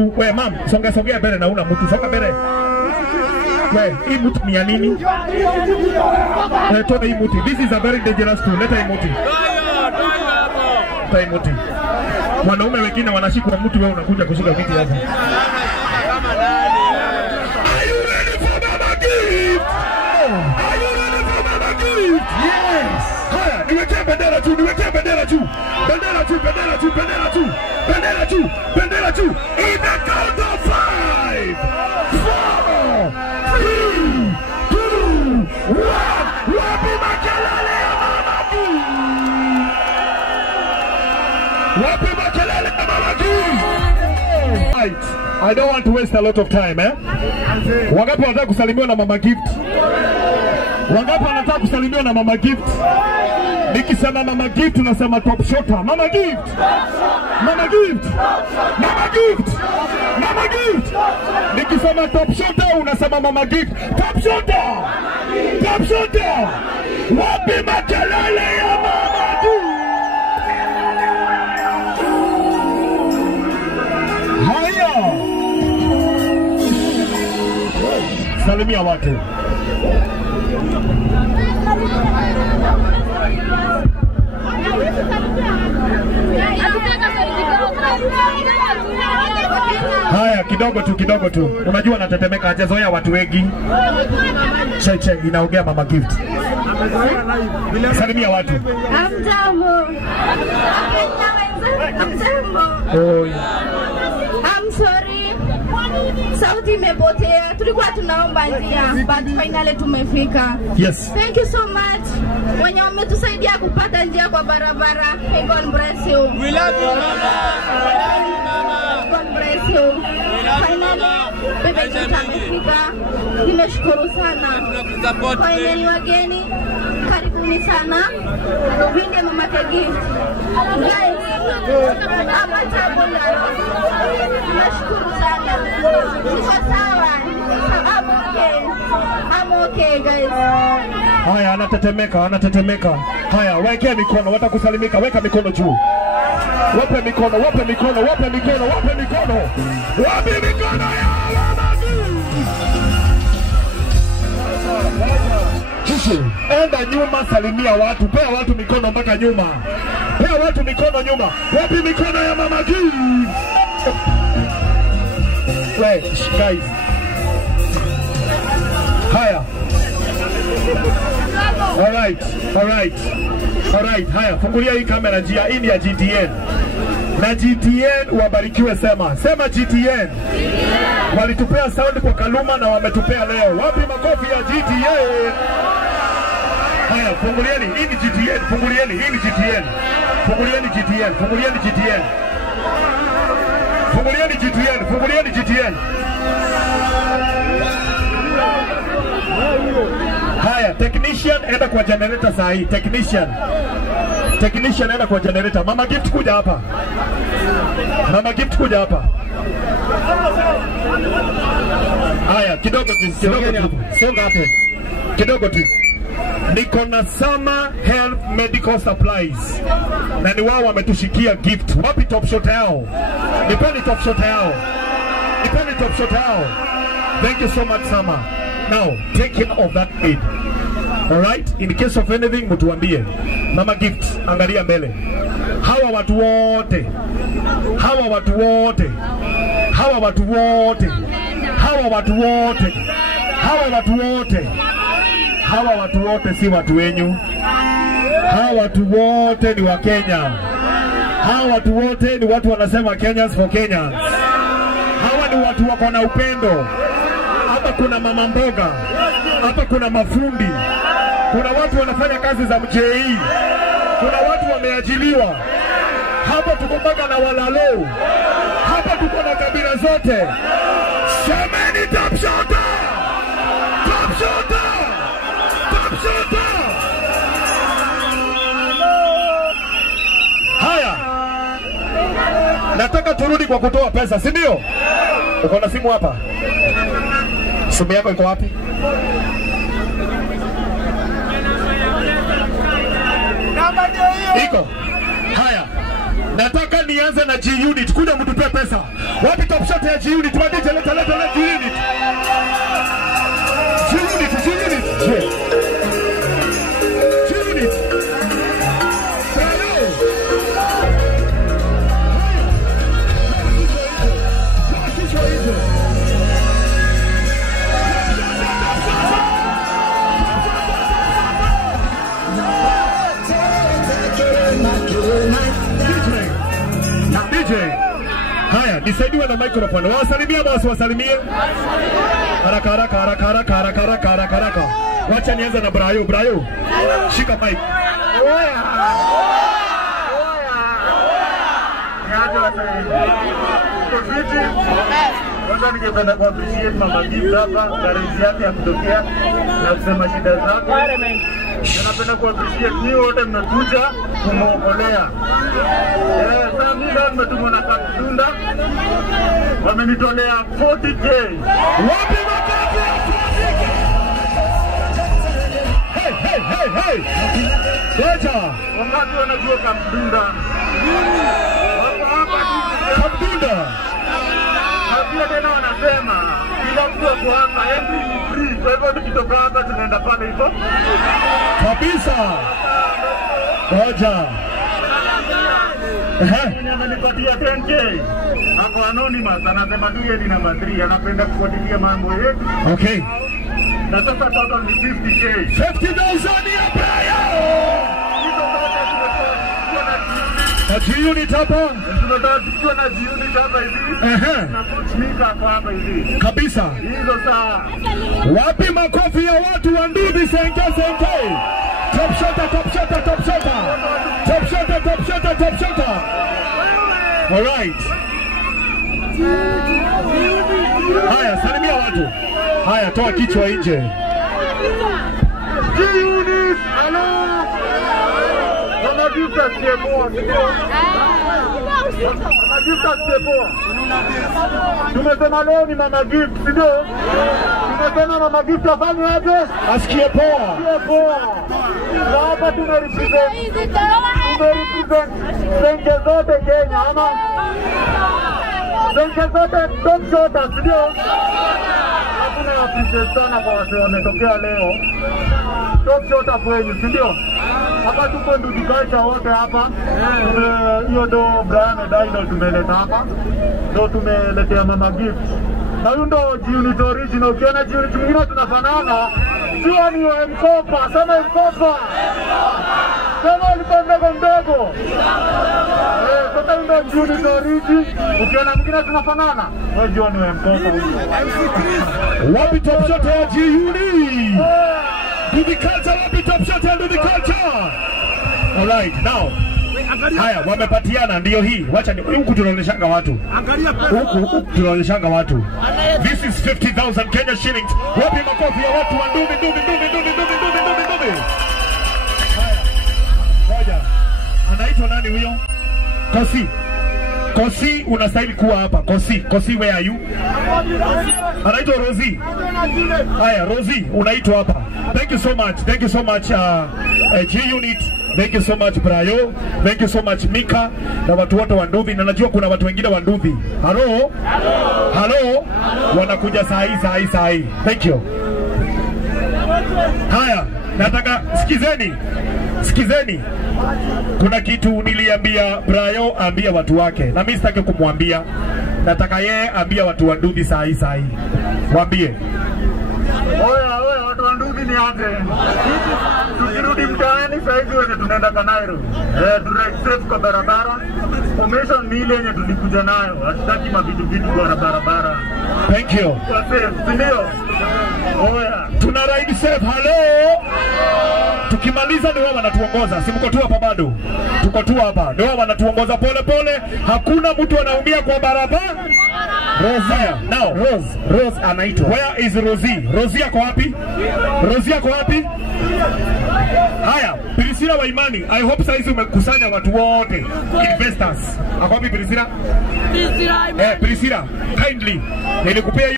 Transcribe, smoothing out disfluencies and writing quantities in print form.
We mam, songa mbele na una mtu, songa mbele. We, hii mtu ni ya nini? Toa hii mtu. This is a very dangerous tool. Leta hii mtu. Toa hii mtu. Wanaume wengine wanashikwa mtu, wewe unakuja kushika miti hapa. Are you ready for Mama Gift? Are you ready for Mama Gift? Yes. Haya, niwekee bendera juu, niwekee bendera juu. Bendera juu, bendera juu, bendera juu. Bendera juu, bendera juu. In the count of 5, 4, 3, 2, 1. Wapi makelele ya Mama Gift? Wapi makelele ya Mama Gift? Right. I don't want to waste a lot of time, eh? Wangapi wanataka kusalimiwa na Mama Gift? Wangapi wanataka kusalimiwa na Mama Gift? Nikisema Mama Gift unasema top shotter. Mama Gift. Mama Gift. Mama Gift. Mama Gift. Nikisema top shotter unasema Mama Gift. Top shotter. Top shotter. Wapi makelele ya Mama Gift? Haya. Salimia watu. Haya, kidogo tu. Unajua natetemeka, hajazoea watu wengi. Cheche inaongea Mama Gift. Salimia watu. Amjambo. Oh. I'm sorry. Sauti imepotea. Tulikuwa tunaomba njia, but finally tumefika. Yes. Thank you so much. Wenye wametusaidia kupata njia kwa barabara. May God bless you. We love you, Mama. God bless you. Finally, bebe tumefika. Nimeshukuru sana. Finally wageni, karibuni sana. Vinde Mama Gift. Guys, hapa tabula. Nimeshukuru sana. Niko sawa. I'm okay, guys. Haya, anatetemeka. Haya, wekea mikono, watakusalimika, weka mikono juu. Wape mikono. Wapi mikono ya Mama Gift? Enda nyuma, salimia watu, pea watu mikono mpaka nyuma. Pea watu mikono nyuma. Wapi mikono ya Mama Gift? Wait, guys. Haya. Alright. Haya, fungulia hii kamera njia. Hii ni ya GTN. Na GTN wabarikiwe, sema GTN. Walitupea sound kwa Kaluma na wametupea leo. Wapi makofi ya GTN? Haya, fungulieni. Hii ni GTN. Fungulieni. Hii ni GTN. Fungulieni GTN. Haya, technician enda kwa generator saa hii. Technician enda kwa generator. Mama Gift kuja hapa. Haya, kidogo tu. Songa hapo. Kidogo tu. Niko na Summer Health Medical Supplies. Na ni wao wametushikia gift. Wapi top shot yao? Nipeni top shot yao. Thank you so much, Summer. Now, take care of that aid. Alright? In case of anything, mtuambie. Mama Gift, angalia mbele. Hawa watu wote si watu wenyu. Hawa watu wote ni wa Kenya. Hawa watu wote ni watu wanasema Kenyans for Kenyans. Hawa ni watu wako na upendo. Hapa kuna mama mboga, hapa kuna mafundi, kuna watu wanafanya kazi za MJE, kuna watu wameajiliwa. Hapa tuko mpaka na walalo. Hapa tuko na kabila zote. Semeni top shotter! Haya. Nataka turudi kwa kutoa pesa, si ndio? Uko na simu hapa? Simu yako iko wapi? Iko. Haya. Nataka nianze na G Unit. Kuja mtupe pesa. Wapi top shot ya G Unit? Wadije leta G Unit. G Unit. G Unit. DJ. Haya, nisaidiwe na microphone. Wasalimia boss, wasalimie. Haraka. Wacha nianze na Brayo. Shika mic. Kwanza ningependa kuappreciate Mama Gift hapa, karenzi yake ya kutokea na kusema shida zako. Napenda kuappreciate nyinyi wote mmekuja kumuokolea. Sasa mimi leo nimetumwa na Kaptunda. Wamenitolea 40K. Wapi makofi ya 40K? Hey. Wacha. Wakati wanajua Kaptunda. Kaptunda. Pia tena wanasema kila mtu ako hapa entry ni free. Kwa hivyo tukitoka hapa tunaenda pale hivyo. Kabisa. Wacha. Amenipatia 10K. Hapo anonymous anasema tu yeye ni namba 3, anapenda kufuatilia mambo yetu. Okay. Na sasa total ni 50K. 50,000 ya Brayo. Na G Unit hapa. Tunataka tukiwa na G Unit hapa hivi. Na kuchnika hapa hivi. Kabisa. Hizo saa. Wapi makofi ya watu wa Ndudhi Senke. Top shot. All right. Haya, salimia watu. Haya, toa kichwa nje. G Unit, hello. Mama Gift asiyepoa. Tumesema leo ni Mama Gift, ndio? Tumesema Mama Gift afanye aje? Asikie poa. Na hapa tumerepresent benki zote Kenya, ama benki zote top shoters, ndio? Hakuna appreciate sana kwa watu wametokea leo. Top shoters wenyu, ndio? Hapa tuko Ndudhi Culture wote hapa. Hiyo ndo Brian Dino tumeleta hapa. Ndo tumeletea Mama Gift. Na huyu ndo G Unit original. Ukiona G Unit mwingine tunafanana, jua ni Mkopa, sema Mkopa. Sema ulikuwa mdogo. Sasa ndo G Unit original. Ukiona mwingine tunafanana, wewe jua ni Mkopa huyu. Wapi top shot ya G Unit? Ndudhi Culture, wapi top shot ya Ndudhi Culture? All right, now. Haya, wamepatiana ndio hii. Wacha ni huku tunaonyeshanga watu. Huku tunaonyeshanga watu. This is 50,000 Kenya shillings. Wapi makofi ya watu wa Ndudhi. Haya. Ngoja. Anaitwa nani huyo? Kosi, unastahili kuwa hapa. Kosi, where are you? Anaitwa Rosie. Haya, Rosie, unaitwa hapa. Thank you so much G Unit. Thank you so much Brayo. Thank you so much Mika na watu wote wa Ndudhi, na najua kuna watu wengine wa Ndudhi. Hello. Wanakuja saa hii. Thank you. Haya, nataka sikizeni. Kuna kitu niliambia Brayo ambia watu wake, na mimi sitaki kumwambia. Nataka yeye ambia watu wa Ndudhi saa hii. Waambie. Oya, watu wa Ndudhi ni aje? Tukirudi mtaani sasa hivi wenye tunaenda Kanairo. Drive safe kwa barabara. Formation ni ile yenye tulikuja nayo. Hatutaki mavitu kwa barabara. Thank you. Kwa safe, ndio? Oya, tuna ride safe. Hello. Tukimaliza ndio wao wanatuongoza. Si mko tu hapa bado? Tuko tu hapa. Ndio wao wanatuongoza pole. Hakuna mtu anaumia kwa barabara. Rose anaitwa. Where is Rosie? Rosie yako wapi? Haya, Priscilla wa Imani. I hope saizi umekusanya watu wote. Investors. Ako wapi Priscilla? Priscilla, kindly. Nilikupea